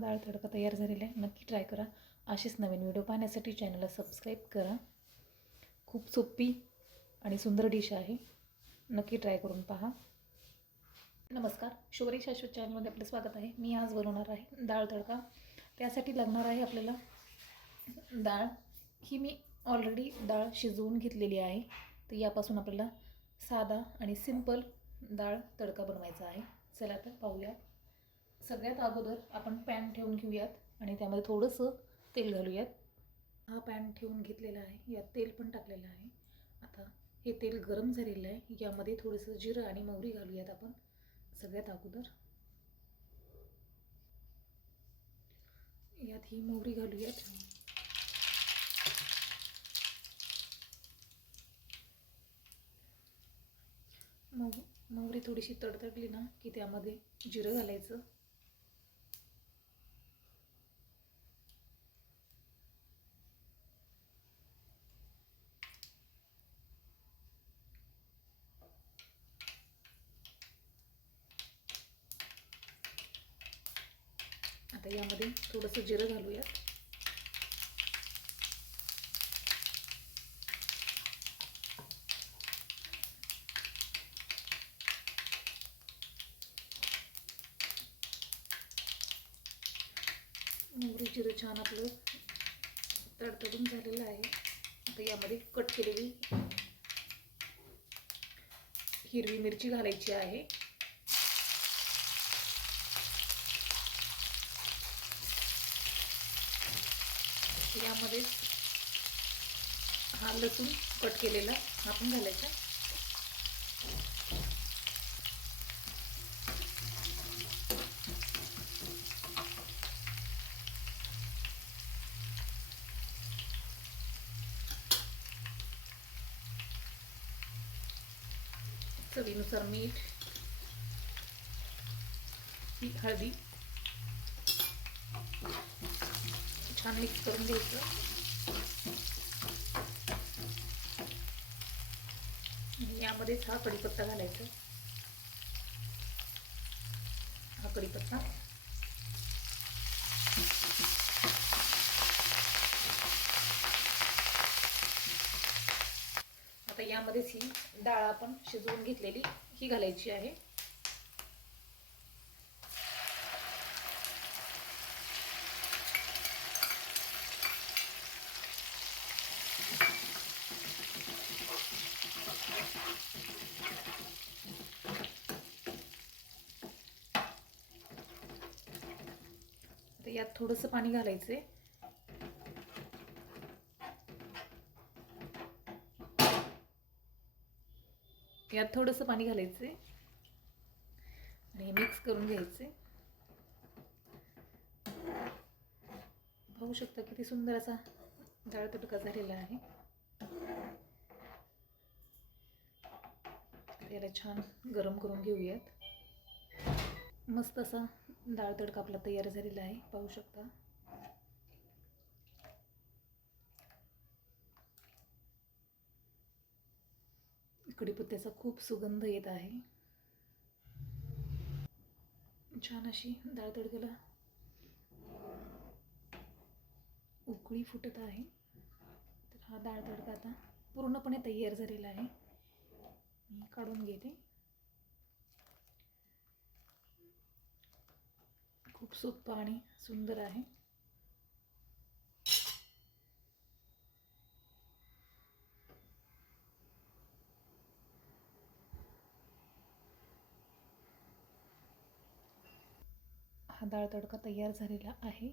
डाळ तडका तयार झालेला आहे. नक्की ट्राय करा. असेच नवीन व्हिडिओ पाहण्यासाठी चॅनलला सबस्क्राईब करा. खूप सोपी आणि सुंदर डिश आहे. नक्की ट्राय करून पहा. नमस्कार. शुभरी शाश्वत चॅनलमध्ये आपलं स्वागत आहे. मी आज बनवणार आहे डाळ तडका. त्यासाठी लागणार आहे आपल्याला डाळ ही मी ऑलरेडी डाळ शिजवून घेतलेली आहे. तर यापासून आपल्याला साधा आणि सिंपल डाळ तडका बनवायचा आहे. चला तर पाहूया. सगळ्यात अगोदर आपण पॅन ठेवून घेऊयात आणि त्यामध्ये थोडंसं तेल घालूयात. हा पॅन ठेवून घेतलेला आहे. यात तेल पण टाकलेलं आहे. आता हे तेल गरम झालेलं आहे. यामध्ये थोडंसं जिरं आणि मोहरी घालूयात आपण सगळ्यात अगोदर. यात ही मोहरी घालूयात. मग मोहरी थोडीशी तडतडली ना की त्यामध्ये जिरं घालायचं. आता यामध्ये थोडंसं जिरं घालूयात. मोहरी जिरं छान आपलं तडतडून झालेलं आहे. आता यामध्ये कट केलेली हिरवी मिरची घालायची आहे. यामध्ये हा लसूण कट केलेला हा पण घालायचा. चवीनुसार मीठ हळदी छान मिक्स करून घ्यायचं. यामध्येच हा कढीपत्ता घालायचा. हा कढीपत्ता. आता यामध्येच ही डाळ आपण शिजवून घेतलेली ही घालायची आहे. यात थोडंसं पाणी घालायचं आहे यात थोडंसं पाणी घालायचं आहे आणि मिक्स करून घ्यायचे पाहू शकता किती सुंदर असा डाळ तडका झालेला आहे. याला छान गरम करून घेऊयात. मस्त असा डाळ तडका आपला तयार झालेला आहे. पाहू शकता. कडीपत्त्याचा खूप सुगंध येत आहे. छान अशी डाळ तडक्याला उकळी फुटत आहे. तर हा डाळ तडका आता पूर्णपणे तयार झालेला आहे. मी काढून घेते. खूप सोपं आणि सुंदर आहे. हा डाळ तडका तयार झालेला आहे.